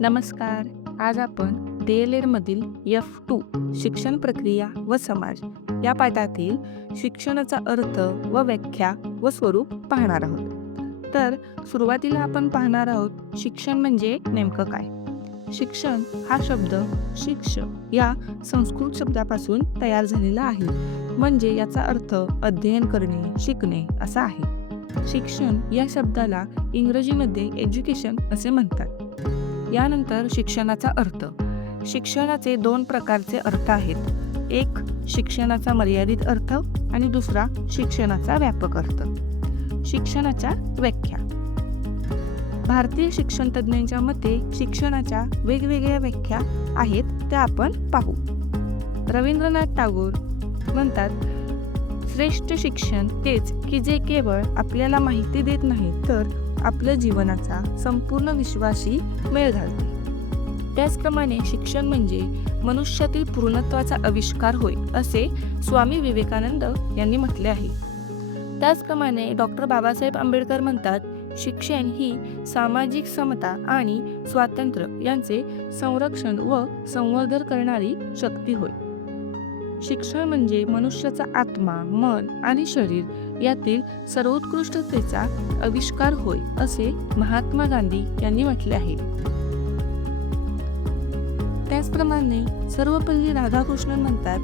नमस्कार. आज आपण डी एल एडमधील एफ टू शिक्षण प्रक्रिया व समाज या पाठातील शिक्षणाचा अर्थ व व्याख्या व स्वरूप पाहणार आहोत. तर सुरुवातीला आपण पाहणार आहोत शिक्षण म्हणजे नेमकं काय? शिक्षण हा शब्द शिक्ष या संस्कृत शब्दापासून तयार झालेला आहे. म्हणजे याचा अर्थ अध्ययन करणे शिकणे असा आहे. शिक्षण या शब्दाला इंग्रजीमध्ये एज्युकेशन असे म्हणतात. यानंतर शिक्षणाचा अर्थ. शिक्षणाचे दोन प्रकारचे अर्थ आहेत. एक शिक्षणाचा मर्यादित अर्थ आणि दुसरा शिक्षणाचा व्यापक अर्थ. शिक्षणाच्या व्याख्या. भारतीय शिक्षण तज्ज्ञांच्या मते शिक्षणाच्या वेगवेगळ्या व्याख्या आहेत त्या आपण पाहू. रवींद्रनाथ टागोर म्हणतात श्रेष्ठ शिक्षण तेच की जे केवळ आपल्याला माहिती देत नाही तर आपल्या जीवनाचा संपूर्ण विश्वाशी मेळ घालते त्याचप्रमाणे शिक्षण म्हणजे मनुष्यातील पूर्णत्वाचा आविष्कार होय असे स्वामी विवेकानंद यांनी म्हटले आहे. त्याचप्रमाणे डॉक्टर बाबासाहेब आंबेडकर म्हणतात शिक्षण ही सामाजिक समता आणि स्वातंत्र्य यांचे संरक्षण व संवर्धन करणारी शक्ती होय. शिक्षण म्हणजे मनुष्याचा आत्मा मन आणि शरीर यातील सर्वोत्कृष्टतेचा आविष्कार होय असे महात्मा गांधी यांनी म्हटले आहे. त्याचप्रमाणे सर्वपल्ली राधाकृष्णन म्हणतात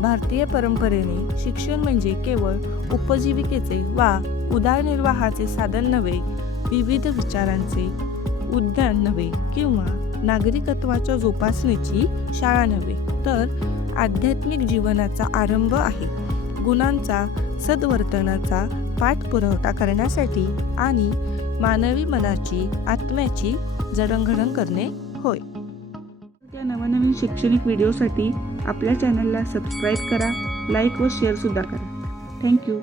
भारतीय परंपरेने शिक्षण म्हणजे केवळ उपजीविकेचे वा उदारनिर्वाहाचे साधन नव्हे विविध विचारांचे उद्यान नव्हे किंवा नागरिकत्वाच्या जोपासनेची शाळा नव्हे तर आध्यात्मिक जीवनाचा आरंभ आहे. गुणांचा सद्वर्तनाचा पाठपुरवठा करण्यासाठी आणि मानवी मनाची आत्म्याची जडणघडण करणे होय. त्या नवनवीन शैक्षणिक व्हिडिओसाठी आपल्या चॅनलला सबस्क्राईब करा लाईक व शेअरसुद्धा करा. थँक्यू